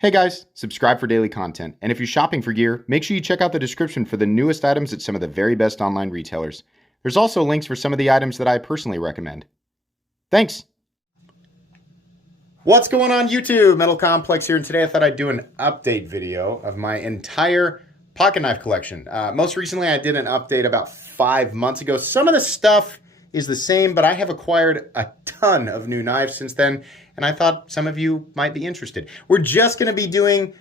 Hey guys, subscribe for daily content. And if you're shopping for gear, make sure you check out the description for the newest items at some of the very best online retailers. There's also links for some of the items that I personally recommend. Thanks! What's going on YouTube? Metal Complex here, and today I thought I'd do an update video of my entire pocket knife collection. Most recently I did an update about 5 months ago. Some of the stuff is the same, but I have acquired a ton of new knives since then, and I thought some of you might be interested. We're just going to be doing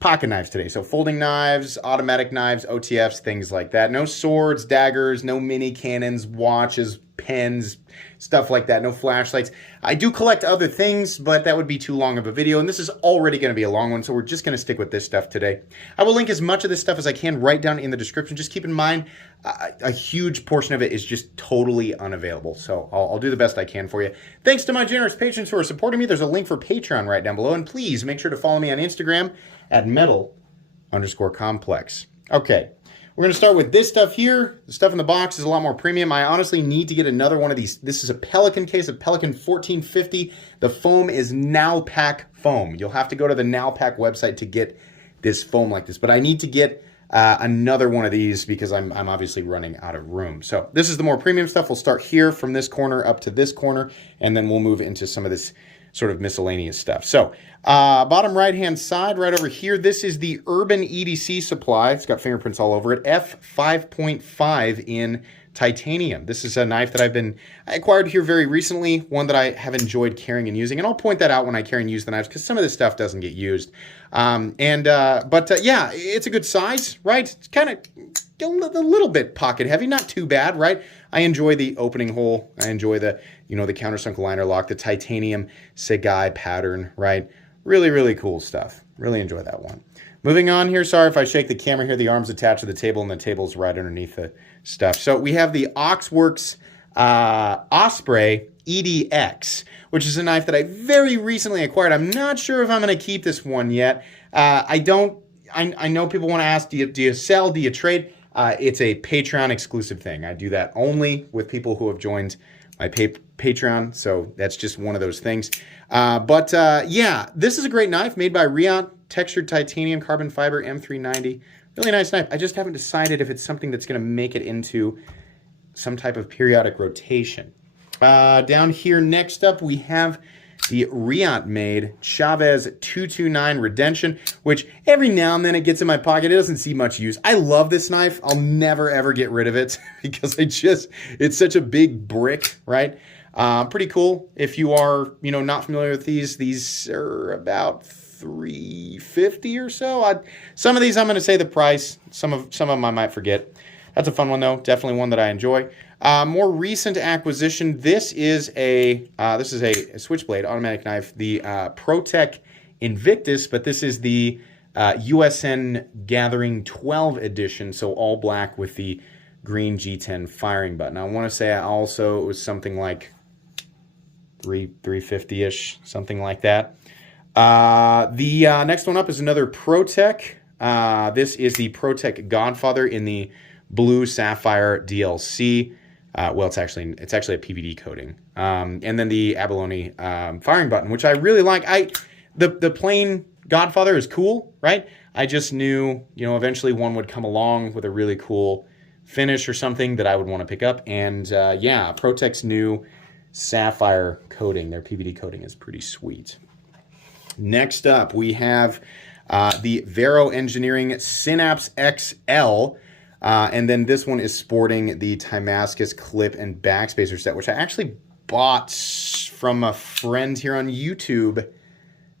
pocket knives today. So folding knives, automatic knives, OTFs, things like that. No swords, daggers, no mini cannons, watches, pens, stuff like that. No flashlights. I do collect other things, but that would be too long of a video, and this is already going to be a long one, so we're just going to stick with this stuff today. I will link as much of this stuff as I can right down in the description. Just keep in mind, a huge portion of it is just totally unavailable, so I'll do the best I can for you. Thanks to my generous patrons who are supporting me. There's a link for Patreon right down below, and please make sure to follow me on Instagram at metal_complex. Okay. We're going to start with this stuff here. The stuff in the box is a lot more premium. I honestly need to get another one of these. This is a Pelican case, a Pelican 1450. The foam is Nowpak foam. You'll have to go to the Nowpak website to get this foam like this. But I need to get another one of these because I'm obviously running out of room. So this is the more premium stuff. We'll start here from this corner up to this corner, and then we'll move into some of this sort of miscellaneous stuff. So bottom right hand side right over here, this is the Urban EDC supply. It's got fingerprints all over it. F5.5 in titanium. This is a knife that I acquired here very recently, one that I have enjoyed carrying and using, and I'll point that out when I carry and use the knives because some of this stuff doesn't get used. Yeah, it's a good size, right? It's kind of a little bit pocket heavy, not too bad, right? I enjoy the opening hole. I enjoy the, the countersunk liner lock, the titanium Segai pattern, right? Really, really cool stuff. Really enjoy that one. Moving on here, sorry if I shake the camera here, the arm's attached to the table and the table's right underneath the stuff. So we have the Oxworks Osprey EDX, which is a knife that I very recently acquired. I'm not sure if I'm going to keep this one yet. I know people want to ask, do you sell, do you trade? It's a Patreon exclusive thing. I do that only with people who have joined my Patreon, so that's just one of those things. Yeah, this is a great knife made by Riot, textured titanium carbon fiber M390. Really nice knife. I just haven't decided if it's something that's going to make it into some type of periodic rotation. Down here next up, we have the Riot-made Chavez 229 Redemption, which every now and then it gets in my pocket. It doesn't see much use. I love this knife. I'll never, ever get rid of it because it's such a big brick, right? Pretty cool. If you are, not familiar with these are about $350 or so. Some of these I'm going to say the price. Some of them I might forget. That's a fun one though. Definitely one that I enjoy. More recent acquisition. This is a switchblade automatic knife, the Microtech Invictus, but this is the USN Gathering 12 edition, so all black with the green G10 firing button. I want to say it was something like $350-ish, something like that. The next one up is another Microtech. This is the Microtech Godfather in the blue sapphire DLC. Well, it's actually a PVD coating. And then the abalone firing button, which I really like. The plain Godfather is cool, right? I just knew, eventually one would come along with a really cool finish or something that I would want to pick up. And yeah, Microtech's new sapphire coating, their PVD coating is pretty sweet. Next up, we have the Vero Engineering Synapse XL. And then this one is sporting the Timascus clip and backspacer set, which I actually bought from a friend here on YouTube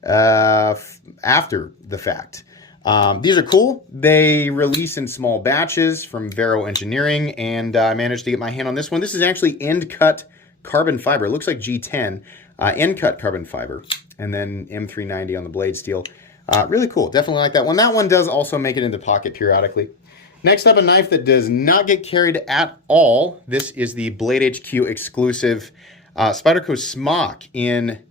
after the fact. These are cool. They release in small batches from Vero Engineering, and I managed to get my hand on this one. This is actually end-cut carbon fiber. It looks like G10, end-cut carbon fiber, and then M390 on the blade steel. Really cool. Definitely like that one. That one does also make it into pocket periodically. Next up, a knife that does not get carried at all. This is the Blade HQ exclusive Spyderco Smock in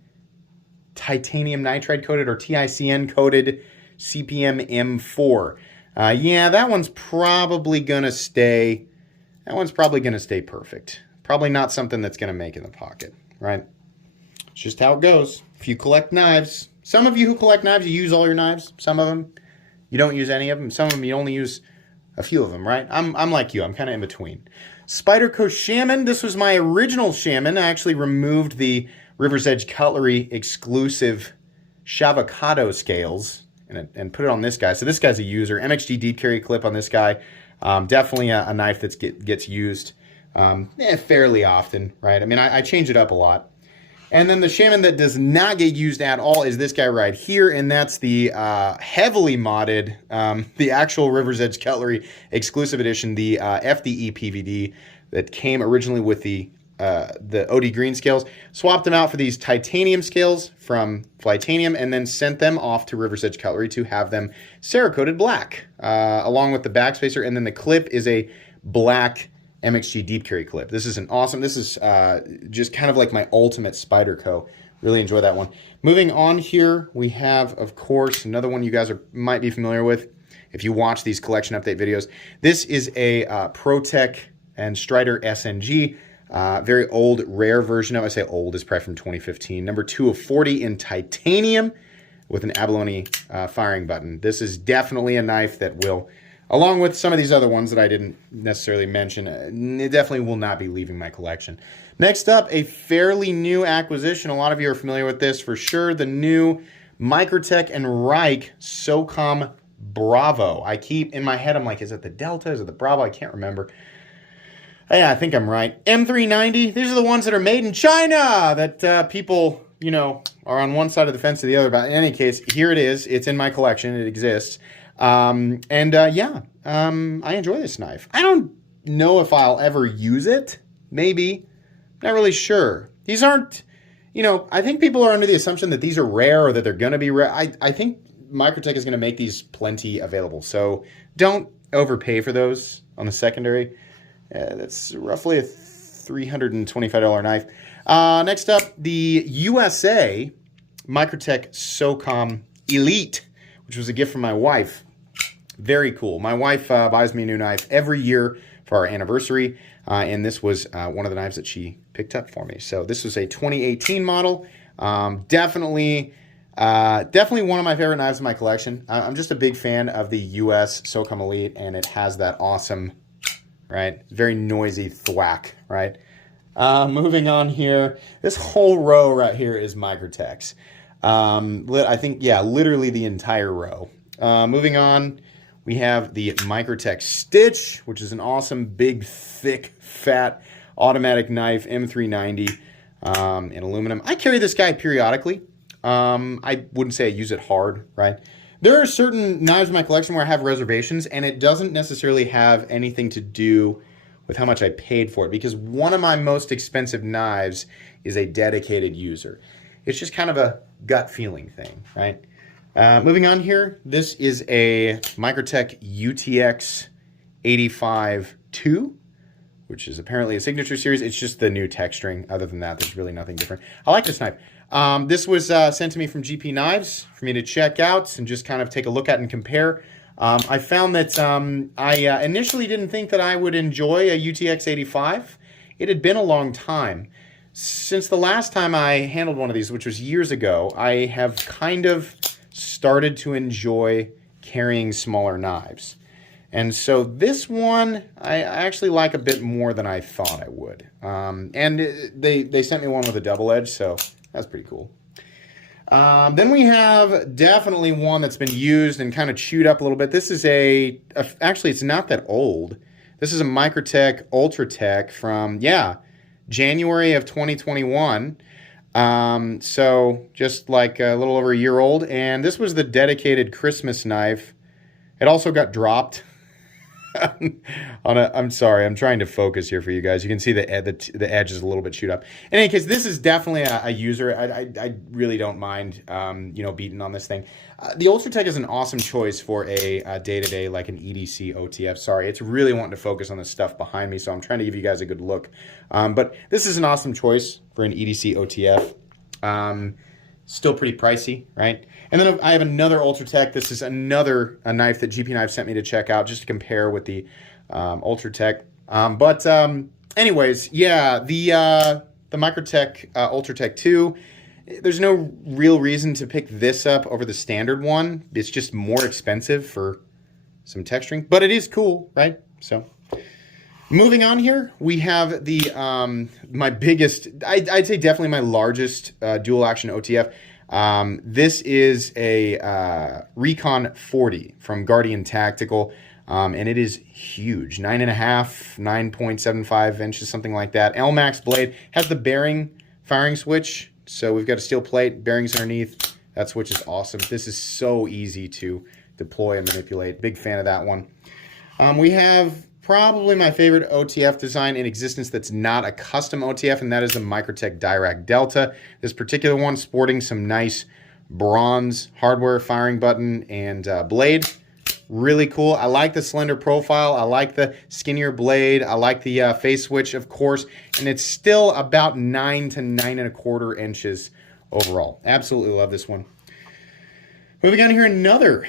titanium nitride coated or TICN coated CPM M4. Yeah, that one's probably gonna stay. That one's probably gonna stay perfect. Probably not something that's gonna make in the pocket, right? It's just how it goes. If you collect knives, Some of you who collect knives, you use all your knives. Some of them, you don't use any of them. Some of them, you only use a few of them, right? I'm like you. I'm kind of in between. Spyderco Shaman. This was my original Shaman. I actually removed the River's Edge Cutlery exclusive Shavocado scales and put it on this guy. So this guy's a user. MXG deep carry clip on this guy. Definitely a knife that gets used fairly often, right? I mean, I change it up a lot. And then the Shaman that does not get used at all is this guy right here, and that's the heavily modded, the actual River's Edge Cutlery exclusive edition, the FDE PVD that came originally with the OD Green scales. Swapped them out for these titanium scales from Flytanium, and then sent them off to River's Edge Cutlery to have them Cerakoted black, along with the backspacer, and then the clip is a black MXG deep carry clip. This is an awesome, this is just kind of like my ultimate Spyderco. Really enjoy that one. Moving on here, we have, of course, another one you guys might be familiar with if you watch these collection update videos. This is a ProTech and Strider SNG, very old, rare version of, I say old, is probably from 2015. Number 2 of 40 in titanium with an abalone firing button. This is definitely a knife that will, along with some of these other ones that I didn't necessarily mention, it definitely will not be leaving my collection. Next up, a fairly new acquisition. A lot of you are familiar with this for sure. The new Microtech and Reich SOCOM Bravo. I keep in my head, I'm like, is it the Delta? Is it the Bravo? I can't remember. Yeah, I think I'm right. M390, these are the ones that are made in China that people, you know, are on one side of the fence to the other about. In any case, here it is. It's in my collection. It exists. I enjoy this knife. I don't know if I'll ever use it. Maybe. Not really sure. These aren't, you know, I think people are under the assumption that these are rare or that they're going to be rare. I think Microtech is going to make these plenty available. So don't overpay for those on the secondary. That's roughly a $325 knife. Next up, the USA Microtech SOCOM Elite, which was a gift from my wife. Very cool. My wife buys me a new knife every year for our anniversary, and this was one of the knives that she picked up for me. So this was a 2018 model. Definitely one of my favorite knives in my collection. I'm just a big fan of the US SOCOM Elite, and it has that awesome, right, very noisy thwack, right? Moving on here, this whole row right here is Microtechs. I think, yeah, literally the entire row. Moving on, we have the Microtech Stitch, which is an awesome, big, thick, fat automatic knife, M390 in aluminum. I carry this guy periodically. I wouldn't say I use it hard, right? There are certain knives in my collection where I have reservations, and it doesn't necessarily have anything to do with how much I paid for it, because one of my most expensive knives is a dedicated user. It's just kind of a gut feeling thing, right? Moving on here, this is a Microtech UTX 85-2, which is apparently a signature series. It's just the new texturing. Other than that, there's really nothing different. I like this knife. This was sent to me from GP Knives for me to check out and just kind of take a look at and compare. I found that I initially didn't think that I would enjoy a UTX 85. It had been a long time. Since the last time I handled one of these, which was years ago, I have kind of started to enjoy carrying smaller knives. And so this one, I actually like a bit more than I thought I would. And they sent me one with a double edge, so that's pretty cool. Then we have definitely one that's been used and kind of chewed up a little bit. This is actually, it's not that old. This is a Microtech Ultratech from, yeah, January of 2021. So just like a little over a year old. And this was the dedicated Christmas knife. It also got dropped. I'm sorry, I'm trying to focus here for you guys. You can see the edge is a little bit chewed up. In any case, this is definitely a user. I really don't mind, beating on this thing. The Ultratech is an awesome choice for a day-to-day, like an EDC OTF. Sorry, it's really wanting to focus on the stuff behind me, so I'm trying to give you guys a good look. But this is an awesome choice for an EDC OTF. Still pretty pricey, right? And then I have another Ultratech. This is a knife that GP Knives sent me to check out just to compare with the Ultratech. Anyways, yeah, the Microtech Ultratech 2. There's no real reason to pick this up over the standard one. It's just more expensive for some texturing, but it is cool, right? So moving on here, we have the my biggest, I'd say definitely my largest dual action OTF. This is a Recon 40 from Guardian Tactical, and it is huge, 9.5, 9.75 inches, something like that. LMAX blade, has the bearing firing switch, so we've got a steel plate, bearings underneath. That switch is awesome. This is so easy to deploy and manipulate. Big fan of that one. We have probably my favorite OTF design in existence that's not a custom OTF, and that is the Microtech Dirac Delta. This particular one sporting some nice bronze hardware firing button and blade. Really cool. I like the slender profile. I like the skinnier blade. I like the phase switch, of course, and it's still about 9 to 9.25 inches overall. Absolutely love this one. Moving on here, another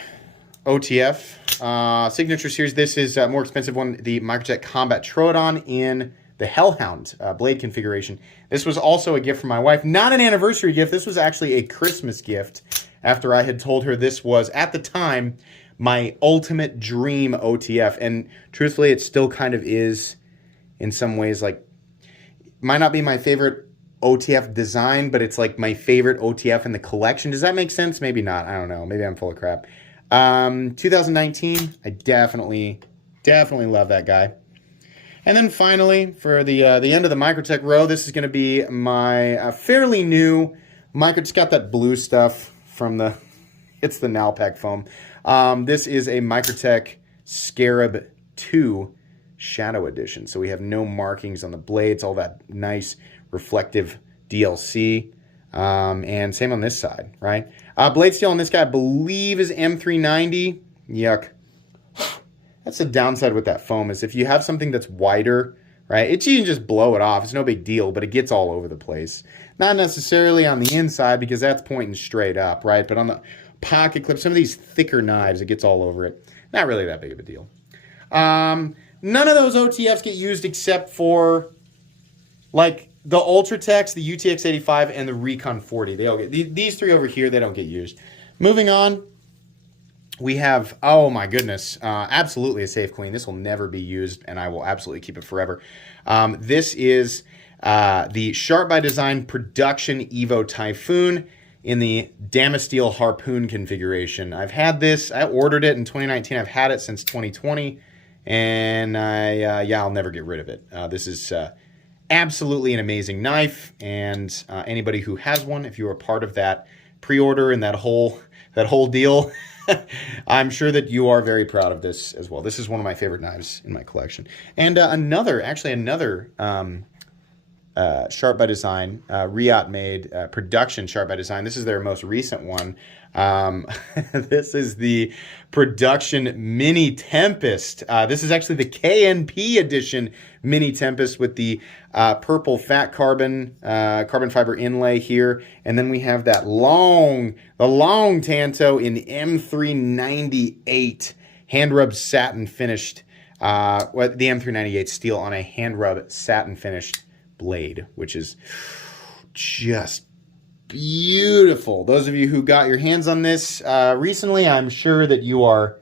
OTF signature series. This is a more expensive one, the Microtech Combat Troodon in the Hellhound blade configuration. This was also a gift from my wife. Not an anniversary gift. This was actually a Christmas gift after I had told her this was, at the time, my ultimate dream OTF. And truthfully, it still kind of is in some ways. Like, might not be my favorite OTF design, but it's like my favorite OTF in the collection. Does that make sense? Maybe not. I don't know. Maybe I'm full of crap. 2019, I definitely love that guy. And then finally, for the end of the Microtech row, this is going to be my fairly new It's got that blue stuff from the, it's the Nalpac foam. This is a Microtech Scarab 2 Shadow Edition. So we have no markings on the blades, all that nice reflective DLC. And same on this side, right? Blade steel on this guy, I believe, is M390. Yuck. That's the downside with that foam, is if you have something that's wider, right, you can just blow it off. It's no big deal, but it gets all over the place. Not necessarily on the inside, because that's pointing straight up, right? But on the pocket clip, some of these thicker knives, it gets all over it. Not really that big of a deal. None of those OTFs get used except for, like, the Ultratechs, the UTX 85, and the Recon 40. They all get, these three over here, they don't get used. Moving on, we have, oh my goodness, absolutely a safe queen. This will never be used, and I will absolutely keep it forever. This is the Sharp by Design Production Evo Typhoon in the Damasteel Harpoon configuration. I've had this, I ordered it in 2019. I've had it since 2020, and yeah, I'll never get rid of it. This is absolutely an amazing knife, and anybody who has one, if you were a part of that pre-order and that whole deal, I'm sure that you are very proud of this as well. This is one of my favorite knives in my collection. And another Sharp by Design, Riot made production Sharp by Design. This is their most recent one. This is the production Mini Tempest. This is actually the KNP edition Mini Tempest with the purple fat carbon fiber inlay here, and then we have that long Tanto in M398 hand rub satin finished. The M398 steel on a hand rub satin finished blade, which is just beautiful. Those of you who got your hands on this recently, I'm sure that you are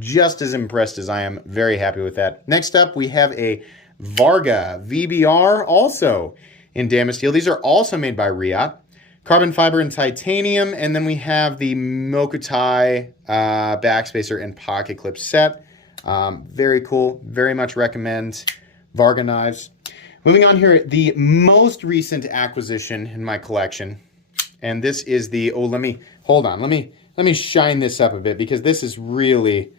just as impressed as I am. Very happy with that. Next up, we have a Varga VBR, also in Damasteel. These are also made by Riot. Carbon fiber and titanium, and then we have the Mokutai backspacer and pocket clip set. Very cool. Very much recommend Varga knives. Moving on here, the most recent acquisition in my collection, and this is the, oh, let me shine this up a bit, because this is really,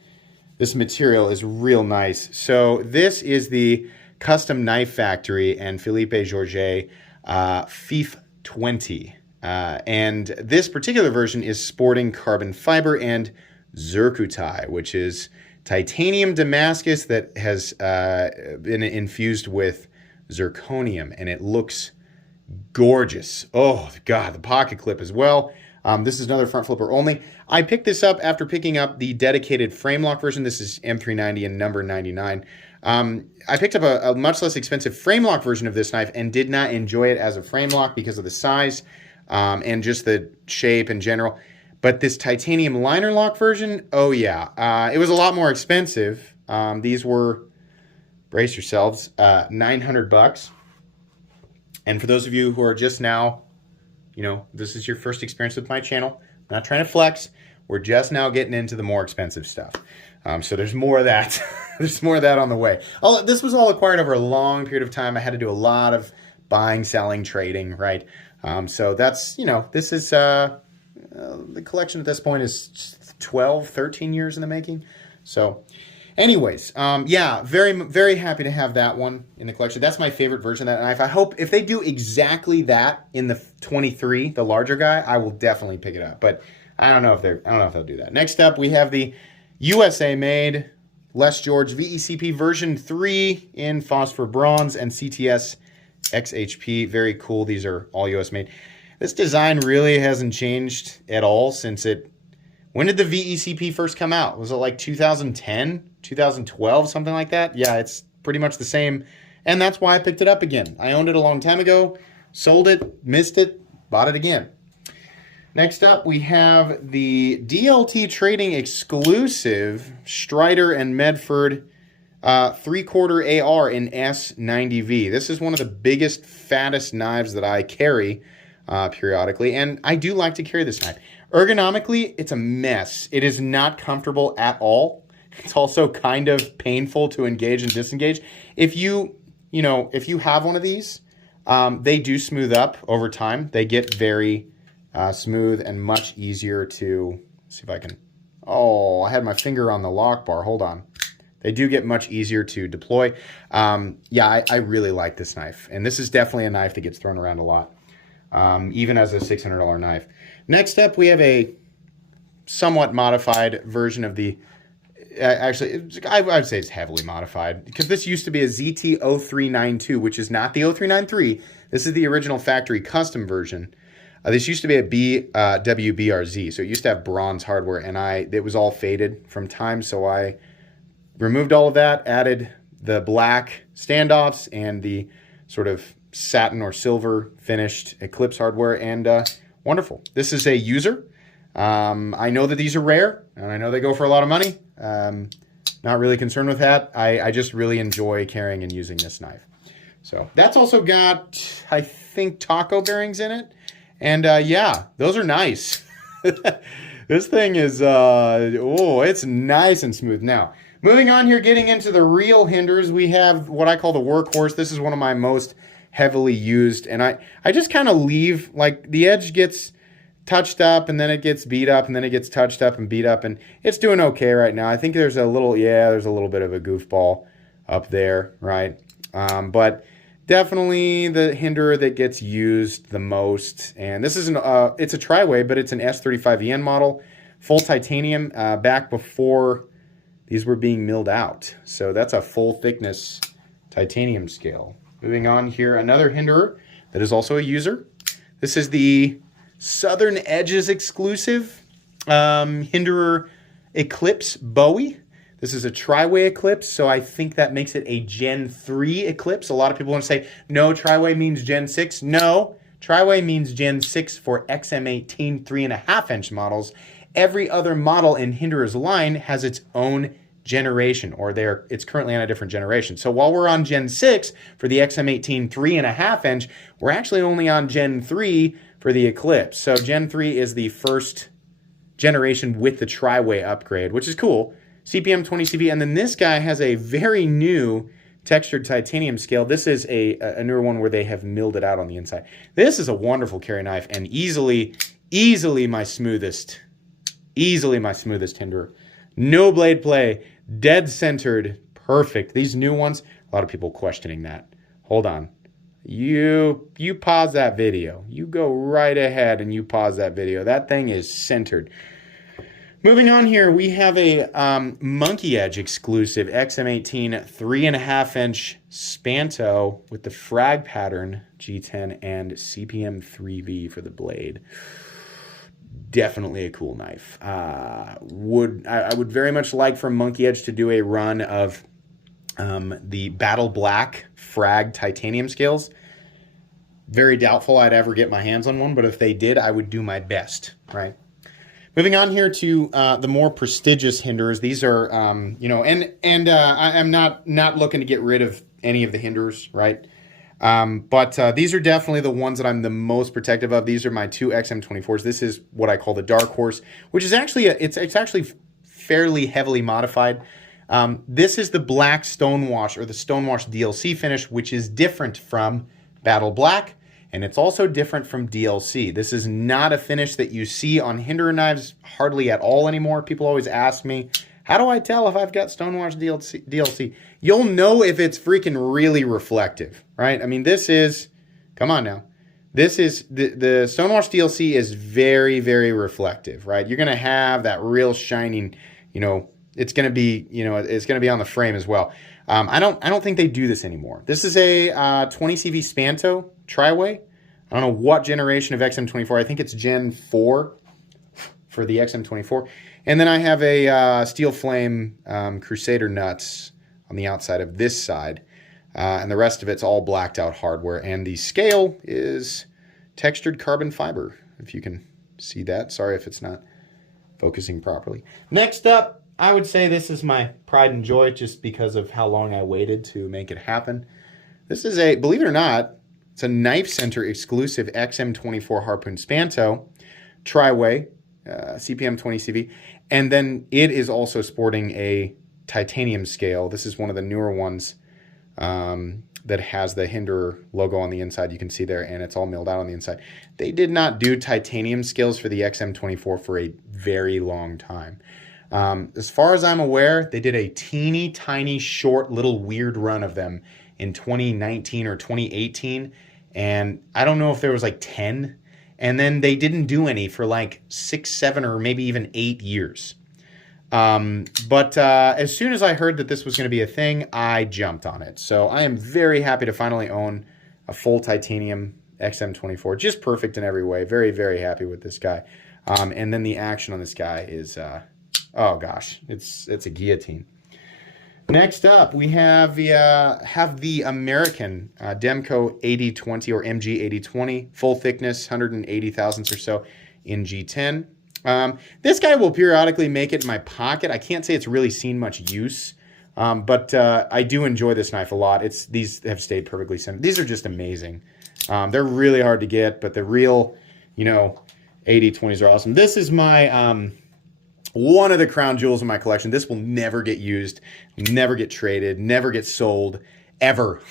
this material is real nice. So this is the Custom Knife Factory and Philippe Georget FIF 20. And this particular version is sporting carbon fiber and zircutai, which is titanium Damascus that has been infused with zirconium, and it looks gorgeous. Oh God, the pocket clip as well. This is another front flipper only. I picked this up after picking up the dedicated frame lock version. This is M390 and number 99. I picked up a much less expensive frame lock version of this knife and did not enjoy it as a frame lock because of the size. and just the shape in general. But this titanium liner lock version, oh yeah, it was a lot more expensive. These were, brace yourselves, $900. And for those of you who are just now, this is your first experience with my channel, I'm not trying to flex. We're just now getting into the more expensive stuff. So there's more of that. There's more of that on the way. This was all acquired over a long period of time. I had to do a lot of buying, selling, trading, right? So that's, this is, the collection at this point is 12, 13 years in the making. So anyways, yeah, very, very happy to have that one in the collection. That's my favorite version of that knife. I hope if they do exactly that in the 23, the larger guy, I will definitely pick it up. But I don't know if they'll do that. Next up, we have the USA made Les George VECP version 3 in phosphor bronze and CTS XHP. Very cool. These are all US made. This design really hasn't changed at all since when did the VECP first come out? Was it like 2010, 2012, something like that? Yeah, it's pretty much the same. And that's why I picked it up again. I owned it a long time ago, sold it, missed it, bought it again. Next up, we have the DLT Trading exclusive Strider and Medford 3/4 AR in S90V. This is one of the biggest, fattest knives that I carry periodically, and I do like to carry this knife. Ergonomically, it's a mess. It is not comfortable at all. It's also kind of painful to engage and disengage. If you have one of these, they do smooth up over time. They get very smooth and much easier to, see if I can, I had my finger on the lock bar, hold on. They do get much easier to deploy. Yeah, I really like this knife, and this is definitely a knife that gets thrown around a lot, even as a $600 knife. Next up, we have a somewhat modified version of the, actually, I would say it's heavily modified, because this used to be a ZT0392, which is not the 0393. This is the original factory custom version. This used to be a WBRZ, so it used to have bronze hardware, and it was all faded from time, so I removed all of that, added the black standoffs and the sort of satin or silver finished Eclipse hardware, and wonderful. This is a user. I know that these are rare, and I know they go for a lot of money. Not really concerned with that. I just really enjoy carrying and using this knife. So that's also got, I think, taco bearings in it. And yeah, those are nice. This thing is, it's nice and smooth. Now, moving on here, getting into the real Hinderers, we have what I call the workhorse. This is one of my most heavily used. And I just kind of leave, like, the edge gets touched up, and then it gets beat up, and then it gets touched up and beat up. And it's doing okay right now. I think there's a little bit of a goofball up there, right? But definitely the Hinderer that gets used the most. And this is it's a tri-way, but it's an S35EN model, full titanium, back before these were being milled out. So that's a full thickness titanium scale. Moving on here, another Hinderer that is also a user. This is the Southern Edges exclusive Hinderer Eclipse Bowie. This is a tri-way Eclipse, so I think that makes it a Gen 3 Eclipse. A lot of people want to say, no, tri-way means Gen 6. No, tri-way means Gen 6 for XM18 3.5-inch models. Every other model in Hinderer's line has its own generation, or it's currently on a different generation. So while we're on Gen 6 for the XM18 3.5-inch, we're actually only on Gen 3 for the Eclipse. So Gen 3 is the first generation with the tri-way upgrade, which is cool. CPM 20CV, and then this guy has a very new textured titanium scale. This is a newer one where they have milled it out on the inside. This is a wonderful carry knife, and easily my smoothest Hinderer. No blade play, dead centered, perfect. These new ones, a lot of people questioning that. Hold on. You pause that video. You go right ahead and you pause that video. That thing is centered. Moving on here, we have a Monkey Edge exclusive XM18 3.5-inch Spanto with the frag pattern G10 and CPM 3V for the blade. Definitely a cool knife. I would very much like for Monkey Edge to do a run of the Battle Black frag titanium scales. Very doubtful I'd ever get my hands on one, but if they did, I would do my best, right? Moving on here to the more prestigious Hinderers. These are, you know, I'm not looking to get rid of any of the Hinderers, right? But these are definitely the ones that I'm the most protective of. These are my two XM24s. This is what I call the Dark Horse, which is actually it's actually fairly heavily modified. This is the black Stonewash or the Stonewash DLC finish, which is different from Battle Black. And it's also different from DLC. This is not a finish that you see on Hinderer knives hardly at all anymore. People always ask me, how do I tell if I've got Stonewash DLC? You'll know if it's freaking really reflective, right? I mean, this is, come on now. This is, the Stonewash DLC is very, very reflective, right? You're going to have that real shining, you know, it's going to be, you know, it's going to be on the frame as well. I don't think they do this anymore. This is a 20 CV Spanto Triway. I don't know what generation of XM24. I think it's Gen 4 for the XM24. And then I have a Steel Flame Crusader nuts on the outside of this side. And the rest of it's all blacked out hardware. And the scale is textured carbon fiber, if you can see that. Sorry if it's not focusing properly. Next up, I would say this is my pride and joy just because of how long I waited to make it happen. This is a, believe it or not, it's a Knife Center exclusive XM24 Harpoon Spanto Triway, CPM 20 CV. And then it is also sporting a titanium scale. This is one of the newer ones that has the Hinderer logo on the inside. You can see there, and it's all milled out on the inside. They did not do titanium scales for the XM24 for a very long time. As far as I'm aware, they did a teeny tiny short little weird run of them in 2019 or 2018. And I don't know if there was like 10. And then they didn't do any for like 6, 7, or maybe even 8 years. But as soon as I heard that this was going to be a thing, I jumped on it. So I am very happy to finally own a full titanium XM24. Just perfect in every way. Very, very happy with this guy. And then the action on this guy is... oh gosh, it's a guillotine. Next up, we have the American Demco 8020 or MG 8020, full thickness, 180 thousandths or so in G10. This guy will periodically make it in my pocket. I can't say it's really seen much use, but I do enjoy this knife a lot. These have stayed perfectly centered. These are just amazing. They're really hard to get, but the real, you know, 8020s are awesome. This is my one of the crown jewels in my collection. This will never get used, never get traded, never get sold, ever.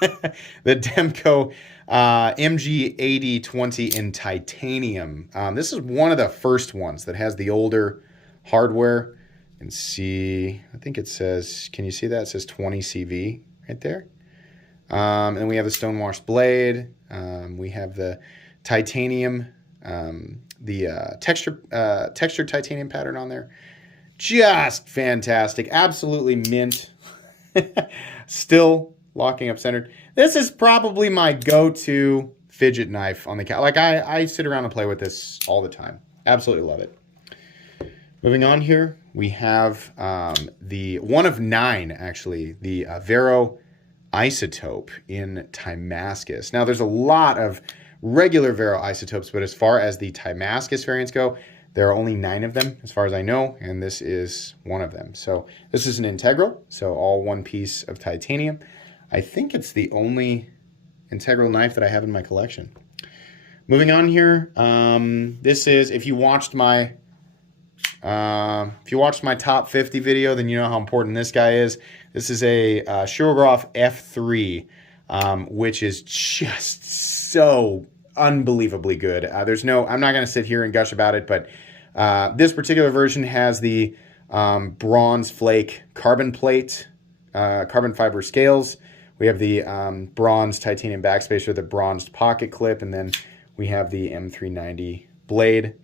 The Demco MG 8020 in titanium. This is one of the first ones that has the older hardware. You can see, I think it says, can you see that? It says 20 CV right there. And then we have the Stonewash blade. We have the titanium, the textured titanium pattern on there. Just fantastic. Absolutely mint. Still locking up centered. This is probably my go-to fidget knife on the couch. Like I sit around and play with this all the time. Absolutely love it. Moving on here, we have the one of 9, actually, the Vero Isotope in Timascus. Now, there's a lot of regular Vero isotopes, but as far as the Timascus variants go, there are only 9 of them, as far as I know, and this is one of them. So this is an integral, so all one piece of titanium. I think it's the only integral knife that I have in my collection. Moving on here, this is, if you watched my top 50 video, then you know how important this guy is. This is a Shirograph F3, which is just so unbelievably good. I'm not going to sit here and gush about it, but this particular version has the bronze flake carbon plate, carbon fiber scales. We have the bronze titanium backspacer, the bronzed pocket clip, and then we have the M390 blade.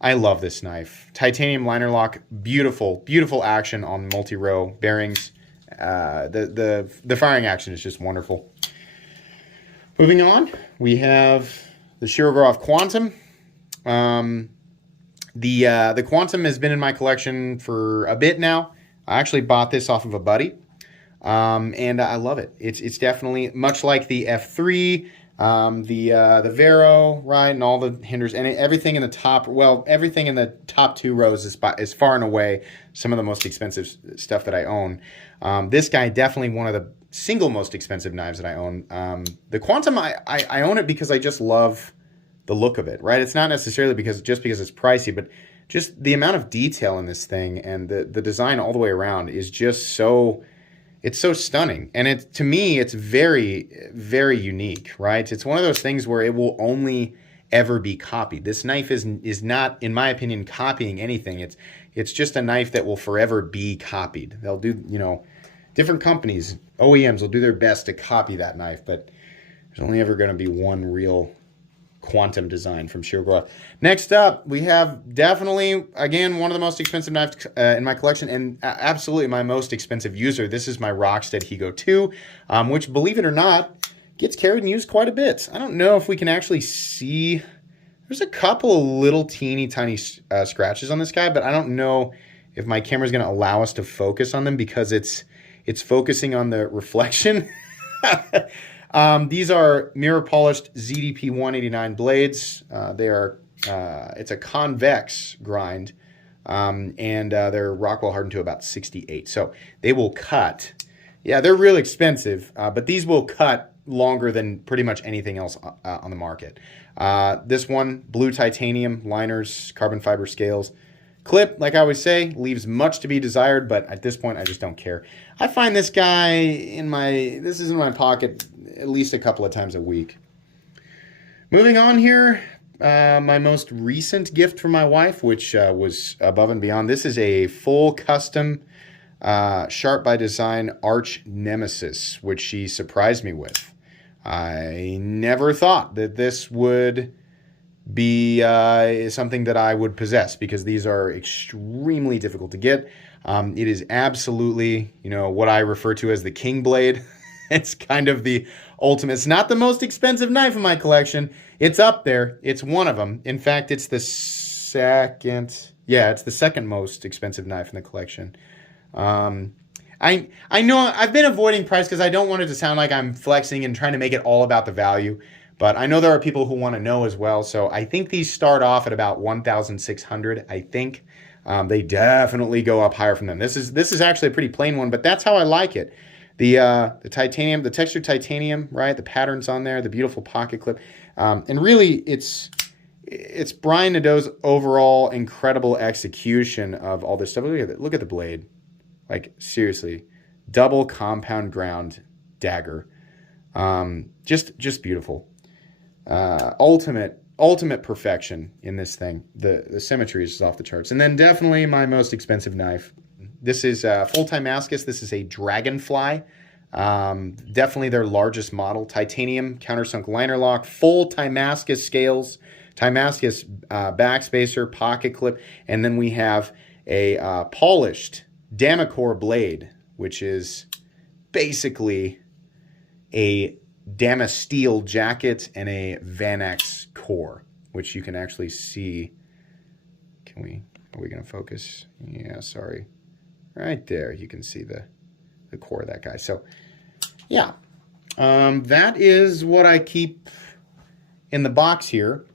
I love this knife. Titanium liner lock, beautiful, beautiful action on multi-row bearings. The firing action is just wonderful. Moving on, we have the Shirograph Quantum. The Quantum has been in my collection for a bit now. I actually bought this off of a buddy, and I love it. It's definitely, much like the F3, The Vero, right, and all the Hinderers, and everything in the top, well, everything in the top 2 rows is far and away some of the most expensive stuff that I own. This guy, definitely one of the single most expensive knives that I own. The Quantum, I own it because I just love the look of it, right? It's not necessarily because it's pricey, but just the amount of detail in this thing and the design all the way around is just so... It's so stunning, and to me, it's very, very unique, right? It's one of those things where it will only ever be copied. This knife is not, in my opinion, copying anything. It's just a knife that will forever be copied. They'll do, different companies, OEMs will do their best to copy that knife, but there's only ever going to be one real Quantum design from Shirogora. Next up, we have definitely, again, one of the most expensive knives in my collection, and absolutely my most expensive user. This is my Rockstead Higo 2, which, believe it or not, gets carried and used quite a bit. I don't know if we can actually see. There's a couple of little teeny tiny scratches on this guy, but I don't know if my camera is going to allow us to focus on them because it's focusing on the reflection. These are mirror polished ZDP 189 blades. It's a convex grind, and they're Rockwell hardened to about 68. So they will cut. Yeah, they're real expensive, but these will cut longer than pretty much anything else on the market. This one, blue titanium liners, carbon fiber scales. Clip, like I always say, leaves much to be desired, but at this point, I just don't care. I find this guy this is in my pocket at least a couple of times a week. Moving on here, my most recent gift from my wife, which was above and beyond. This is a full custom Sharp by Design Arch Nemesis, which she surprised me with. I never thought that this would be something that I would possess because these are extremely difficult to get. It is absolutely, what I refer to as the king blade. It's kind of the ultimate. It's not the most expensive knife in my collection. It's up there. It's one of them. In fact, it's the second. Yeah, it's the second most expensive knife in the collection. I know I've been avoiding price because I don't want it to sound like I'm flexing and trying to make it all about the value. But I know there are people who want to know as well. So I think these start off at about 1,600. I think they definitely go up higher from them. This is actually a pretty plain one, but that's how I like it. The titanium, the textured titanium, right? The patterns on there, the beautiful pocket clip, and really it's Brian Nadeau's overall incredible execution of all this stuff. Look at the blade, like seriously, double compound ground dagger, just beautiful. Ultimate perfection in this thing. The symmetry is just off the charts. And then definitely my most expensive knife. This is full Timascus. This is a Dragonfly. Definitely their largest model. Titanium countersunk liner lock. Full Timascus scales. Timascus backspacer, pocket clip. And then we have a polished Damacor blade, which is basically a Damasteel jacket and a Vanax core, which you can actually see. Are we going to focus? Yeah, sorry. Right there, you can see the core of that guy. So, yeah, that is what I keep in the box here.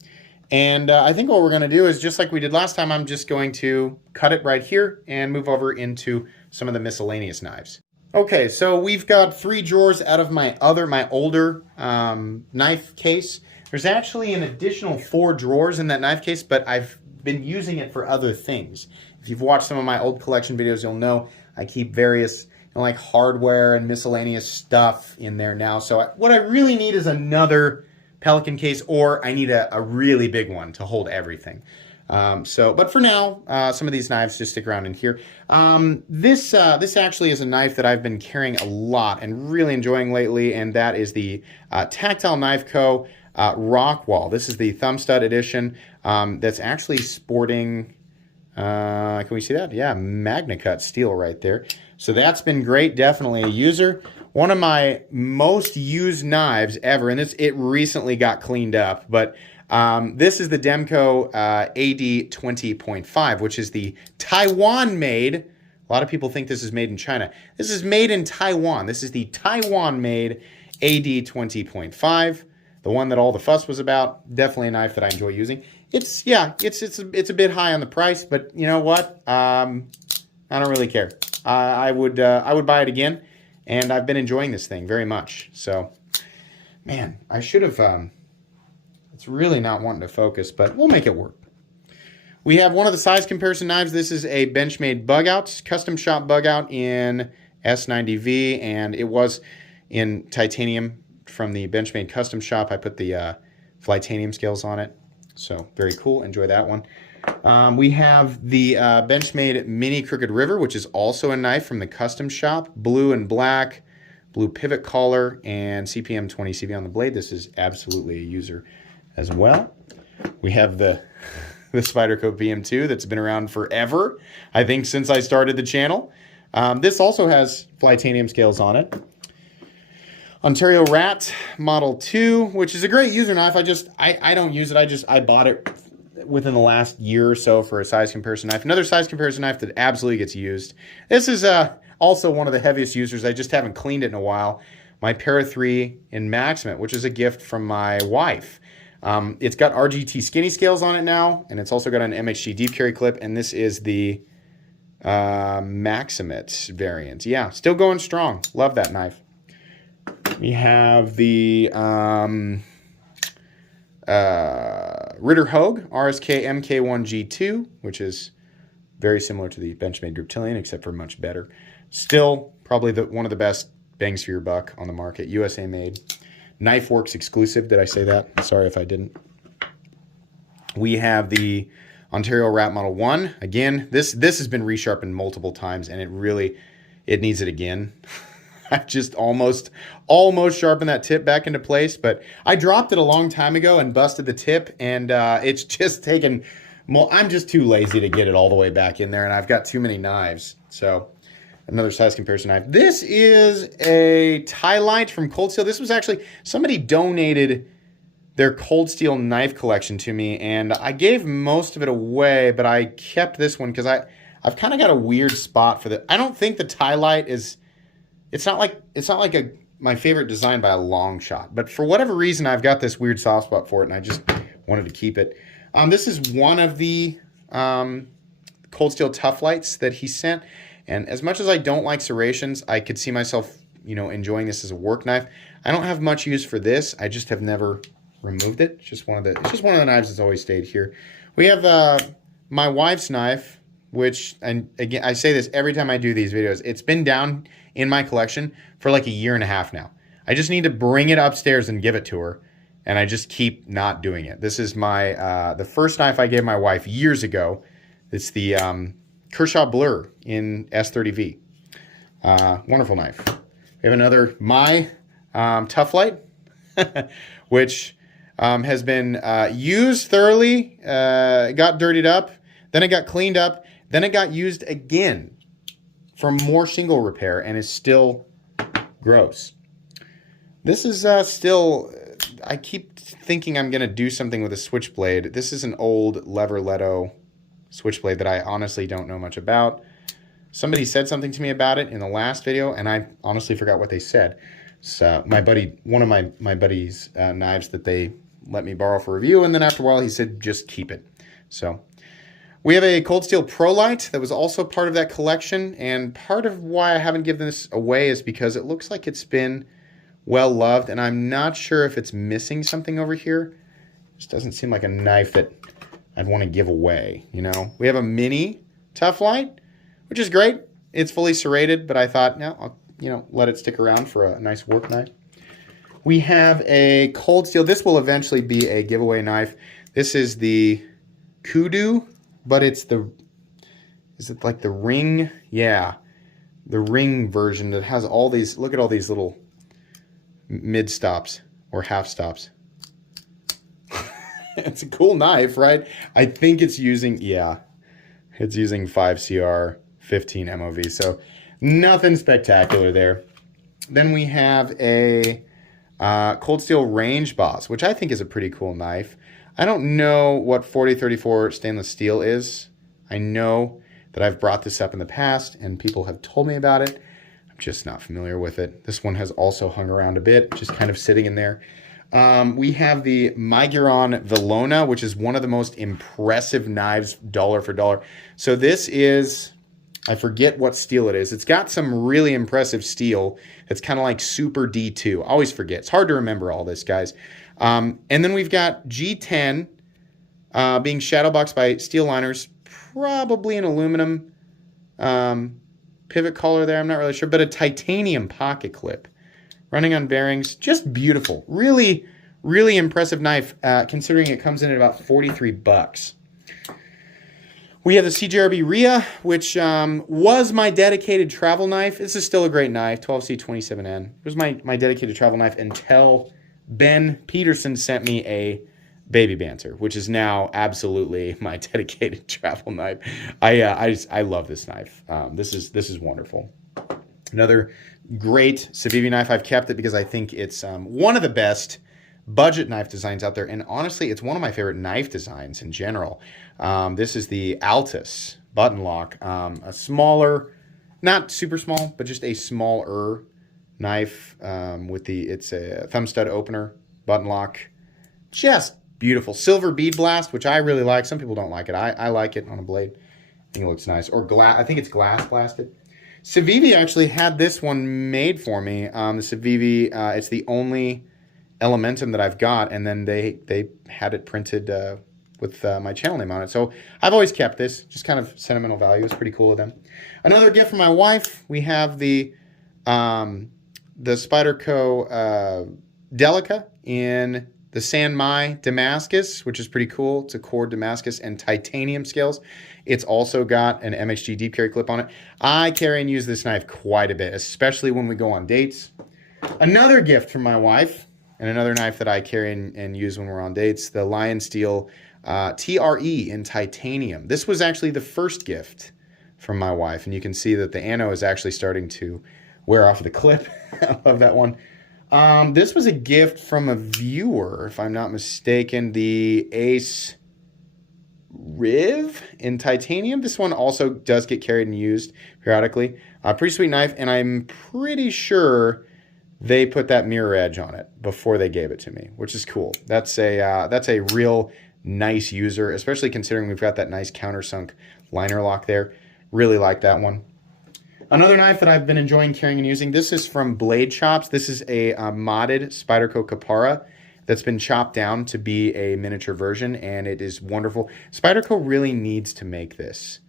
And I think what we're going to do is, just like we did last time, I'm just going to cut it right here and move over into some of the miscellaneous knives. Okay, so we've got 3 drawers out of my older knife case. There's actually an additional 4 drawers in that knife case, but I've been using it for other things. If you've watched some of my old collection videos, you'll know I keep various like hardware and miscellaneous stuff in there now. So what I really need is another Pelican case, or I need a really big one to hold everything. But for now, some of these knives just stick around in here. This actually is a knife that I've been carrying a lot and really enjoying lately, and that is the Tactile Knife Co. Rockwall. This is the thumb stud edition that's actually sporting, can we see that? Yeah, Magna Cut steel right there. So that's been great, definitely a user. One of my most used knives ever, and it recently got cleaned up, but this is the Demco AD 20.5, which is the Taiwan-made. A lot of people think this is made in China. This is made in Taiwan. This is the Taiwan-made AD 20.5. the one that all the fuss was about. Definitely a knife that I enjoy using. It's a bit high on the price, but you know what? I don't really care. I would buy it again, and I've been enjoying this thing very much. So, man, I should have. It's really not wanting to focus, but we'll make it work. We have one of the size comparison knives. This is a Benchmade bug out, custom shop bug out in S90V, and it was in titanium from the Benchmade custom shop. I put the Flytanium scales on it, so very cool. Enjoy that one. We have the Benchmade Mini Crooked River, which is also a knife from the custom shop. Blue and black, blue pivot collar, and CPM 20 CV on the blade. This is absolutely a user as well. We have the Spyderco PM2 that's been around forever, I think since I started the channel. This also has Flytanium scales on it. Ontario Rat Model 2, which is a great user knife. I don't use it. I bought it within the last year or so for a size comparison knife. Another size comparison knife that absolutely gets used. This is also one of the heaviest users. I just haven't cleaned it in a while. My Para 3 in Maximate, which is a gift from my wife. It's got RGT skinny scales on it now, and it's also got an MHG deep carry clip, and this is the Maximate variant. Yeah, still going strong. Love that knife. We have the Ritter Hogue RSK MK1G2, which is very similar to the Benchmade Griptilian, except for much better. Still probably one of the best bangs for your buck on the market. USA made. KnifeWorks exclusive. Did I say that? Sorry if I didn't. We have the Ontario Rat Model 1. Again, this has been resharpened multiple times, and it needs it again. I just almost sharpened that tip back into place, but I dropped it a long time ago and busted the tip, and it's just taken. I'm just too lazy to get it all the way back in there, and I've got too many knives. So another size comparison knife. This is a Tylite from Cold Steel. This was actually, somebody donated their Cold Steel knife collection to me, and I gave most of it away, but I kept this one because I've kind of got a weird spot for the. I don't think the Tylite is. It's not like my favorite design by a long shot, but for whatever reason, I've got this weird soft spot for it, and I just wanted to keep it. This is one of the Cold Steel Tough Lights that he sent, and as much as I don't like serrations, I could see myself, enjoying this as a work knife. I don't have much use for this. I just have never removed it. It's just one of the knives that's always stayed here. We have my wife's knife, which, and again, I say this every time I do these videos. It's been down in my collection for like a year and a half now. I just need to bring it upstairs and give it to her, and I just keep not doing it. This is my the first knife I gave my wife years ago. It's the Kershaw Blur in S30V. Wonderful knife. We have another Tough Light, which has been used thoroughly, got dirtied up, then it got cleaned up, then it got used again for more shingle repair, and is still gross. This is still, I keep thinking I'm going to do something with a switchblade. This is an old Lever-Leto switchblade that I honestly don't know much about. Somebody said something to me about it in the last video, and I honestly forgot what they said. So my buddy, one of my buddy's knives that they let me borrow for review, and then after a while he said just keep it. So we have a Cold Steel Pro Light that was also part of that collection, and part of why I haven't given this away is because it looks like it's been well loved, and I'm not sure if it's missing something over here. This doesn't seem like a knife that I'd want to give away, We have a mini Tough Light, which is great. It's fully serrated, but I thought, no, I'll let it stick around for a nice work knife. We have a Cold Steel. This will eventually be a giveaway knife. This is the Kudu, but it's is it like the ring? Yeah, the ring version that has all these, look at all these little mid stops or half stops. It's a cool knife, right? I think it's using, it's using 5CR 15 MOV, so nothing spectacular there. Then we have a Cold Steel Range Boss, which I think is a pretty cool knife. I don't know what 4034 stainless steel is. I know that I've brought this up in the past and people have told me about it. I'm just not familiar with it. This one has also hung around a bit, just kind of sitting in there. We have the Microtech Velona, which is one of the most impressive knives, dollar for dollar. So this is, I forget what steel it is. It's got some really impressive steel. It's kind of like Super D2. I always forget. It's hard to remember all this, guys. And then we've got G10 being shadowboxed by steel liners, probably an aluminum pivot collar there. I'm not really sure, but a titanium pocket clip. Running on bearings, just beautiful. Really, really impressive knife, considering it comes in at about 43 bucks. We have the CJRB Rhea, which was my dedicated travel knife. This is still a great knife, 12C27N. It was my dedicated travel knife until Ben Peterson sent me a baby banter, which is now absolutely my dedicated travel knife. I love this knife. This is wonderful. Another great Civivi knife. I've kept it because I think it's one of the best budget knife designs out there. And honestly, it's one of my favorite knife designs in general. This is the Altus button lock. A smaller, not super small, but just a smaller knife with it's a thumb stud opener, button lock. Just beautiful. Silver bead blast, which I really like. Some people don't like it. I like it on a blade. I think it looks nice. Or glass. I think it's glass blasted. Civivi actually had this one made for me. The Civivi, it's the only Elementum that I've got, and then they had it printed with my channel name on it. So I've always kept this, just kind of sentimental value. It's pretty cool of them. Another gift from my wife, we have the Spyderco Delica in the San Mai Damascus, which is pretty cool. It's a cord Damascus and titanium scales. It's also got an MHG deep carry clip on it. I carry and use this knife quite a bit, especially when we go on dates. Another gift from my wife, and another knife that I carry and use when we're on dates, the Lion Steel TRE in titanium. This was actually the first gift from my wife, and you can see that the ano is actually starting to wear off the clip. I love that one. This was a gift from a viewer, if I'm not mistaken, the Ace Riv in titanium. This one also does get carried and used periodically. Pretty sweet knife, and I'm pretty sure they put that mirror edge on it before they gave it to me, which is cool. That's a real nice user, especially considering we've got that nice countersunk liner lock there. Really like that one. Another knife that I've been enjoying carrying and using, this is from Blade Chops. This is a modded Spyderco Capara that's been chopped down to be a miniature version, and it is wonderful. Spyderco really needs to make this.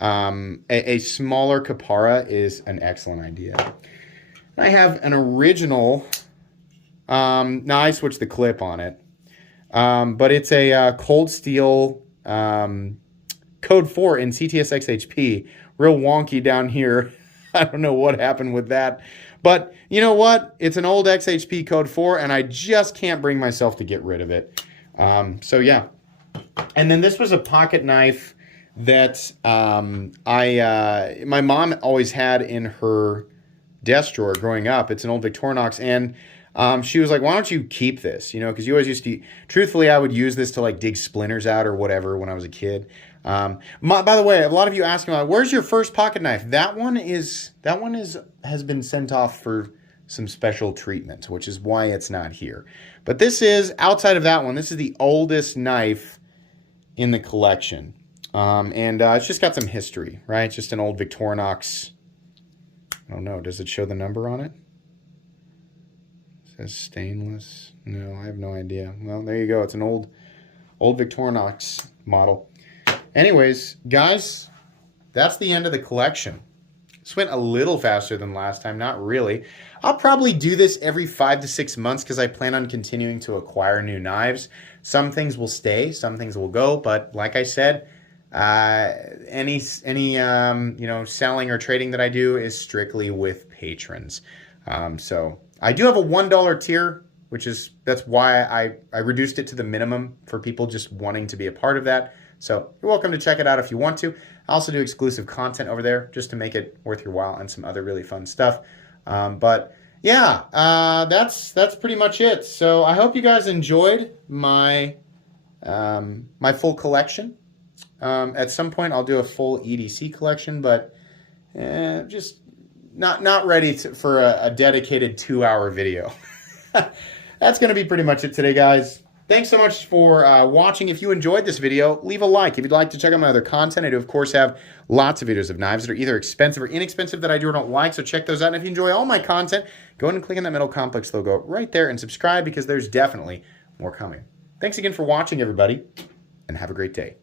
A smaller Capara is an excellent idea. I have an original, now I switched the clip on it, but it's a cold steel Code 4 in CTS XHP. Real wonky down here. I don't know what happened with that. But you know what? It's an old XHP Code 4, and I just can't bring myself to get rid of it. So yeah. And then this was a pocket knife that my mom always had in her desk drawer growing up. It's an old Victorinox, and she was like, why don't you keep this? You know, because you always used to, truthfully, I would use this to like dig splinters out or whatever when I was a kid. By the way, a lot of you asking about, where's your first pocket knife? That one has been sent off for some special treatment, which is why it's not here. But this is, outside of that one, this is the oldest knife in the collection. And it's just got some history, right? It's just an old Victorinox. I don't know. Does it show the number on it? It says stainless. No, I have no idea. Well, there you go. It's an old Victorinox model. Anyways, guys, that's the end of the collection. This went a little faster than last time. Not really. I'll probably do this every 5 to 6 months because I plan on continuing to acquire new knives. Some things will stay, some things will go. But like I said, any selling or trading that I do is strictly with patrons. So I do have a $1 tier, that's why I reduced it to the minimum for people just wanting to be a part of that. So you're welcome to check it out if you want to. I also do exclusive content over there just to make it worth your while and some other really fun stuff. But yeah, that's pretty much it. So I hope you guys enjoyed my my full collection. At some point I'll do a full EDC collection, but just not ready for a dedicated 2-hour video. That's going to be pretty much it today, guys. Thanks so much for watching. If you enjoyed this video, leave a like. If you'd like to check out my other content, I do, of course, have lots of videos of knives that are either expensive or inexpensive that I do or don't like, so check those out. And if you enjoy all my content, go ahead and click on that middle complex logo right there and subscribe because there's definitely more coming. Thanks again for watching, everybody, and have a great day.